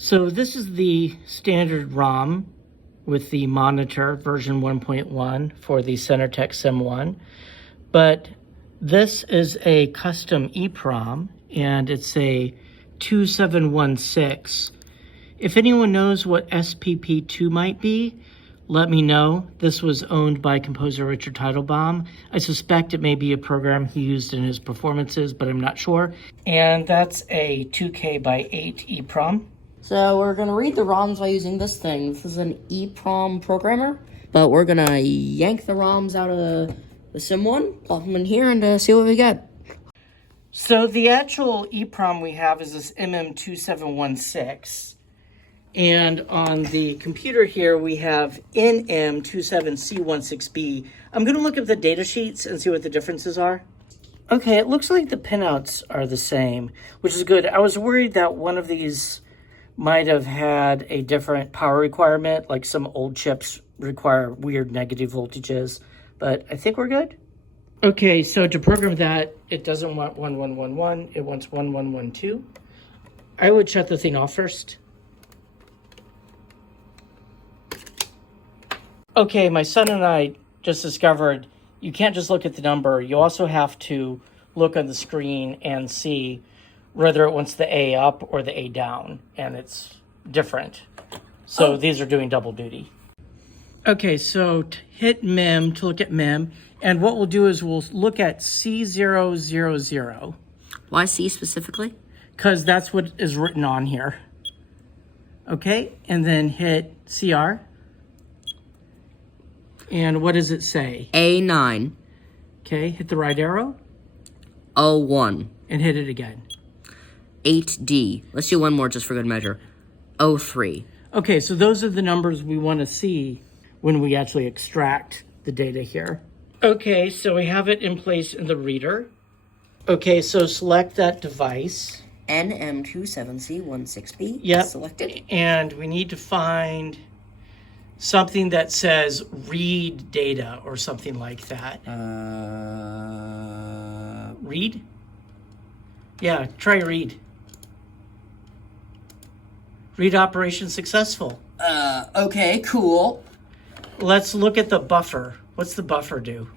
So this is the standard ROM with the monitor version 1.1 for the Synertek SYM-1, but this is a custom EPROM and it's a 2716. If anyone knows what SPP2 might be, let me know. This was owned by composer Richard Teitelbaum. I suspect it may be a program he used in his performances, but I'm not sure. And that's a 2K by 8 EPROM. So we're going to read the ROMs by using this thing. This is an EPROM programmer, but we're going to yank the ROMs out of the SYM-1, plop them in here, and see what we get. So the actual EPROM we have is this MM2716. And on the computer here, we have NM27C16B. I'm going to look up the data sheets and see what the differences are. Okay, it looks like the pinouts are the same, which is good. I was worried that one of these might have had a different power requirement, like some old chips require weird negative voltages, but I think we're good. Okay, so to program that, it doesn't want 1111, it wants 1112. I would shut the thing off first. Okay, my son and I just discovered you can't just look at the number. You also have to look on the screen and see whether it wants the A up or the A down, and it's different. So these are doing double duty. Okay, so hit MEM to look at MEM, and what we'll do is we'll look at C000. Why C specifically? Because that's what is written on here. Okay, and then hit CR. And what does it say? A9. Okay, hit the right arrow. 01. And hit it again. 8D. Let's do one more just for good measure. 03. Okay, so those are the numbers we want to see when we actually extract the data here. Okay, so we have it in place in the reader. Okay, so select that device. NM27C16B. Yep. Selected. And we need to find something that says read data or something like that. Read? Yeah, try read. Read operation successful. Okay, cool. Let's look at the buffer. What's the buffer do?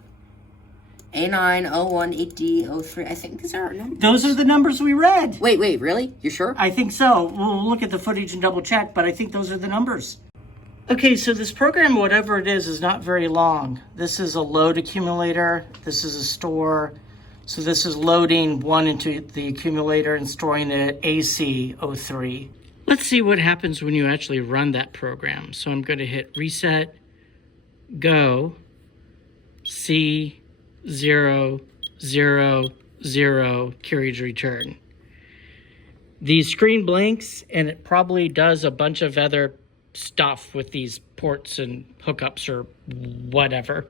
A9, 01, 8D, 03. I think these are our numbers. Those are the numbers we read. Wait, really? You sure? I think so. We'll look at the footage and double check, but I think those are the numbers. Okay, so this program, whatever it is not very long. This is a load accumulator. This is a store. So this is loading one into the accumulator and storing it at AC03. Let's see what happens when you actually run that program. So I'm going to hit reset, go, C000 carriage return. The screen blinks and it probably does a bunch of other stuff with these ports and hookups or whatever.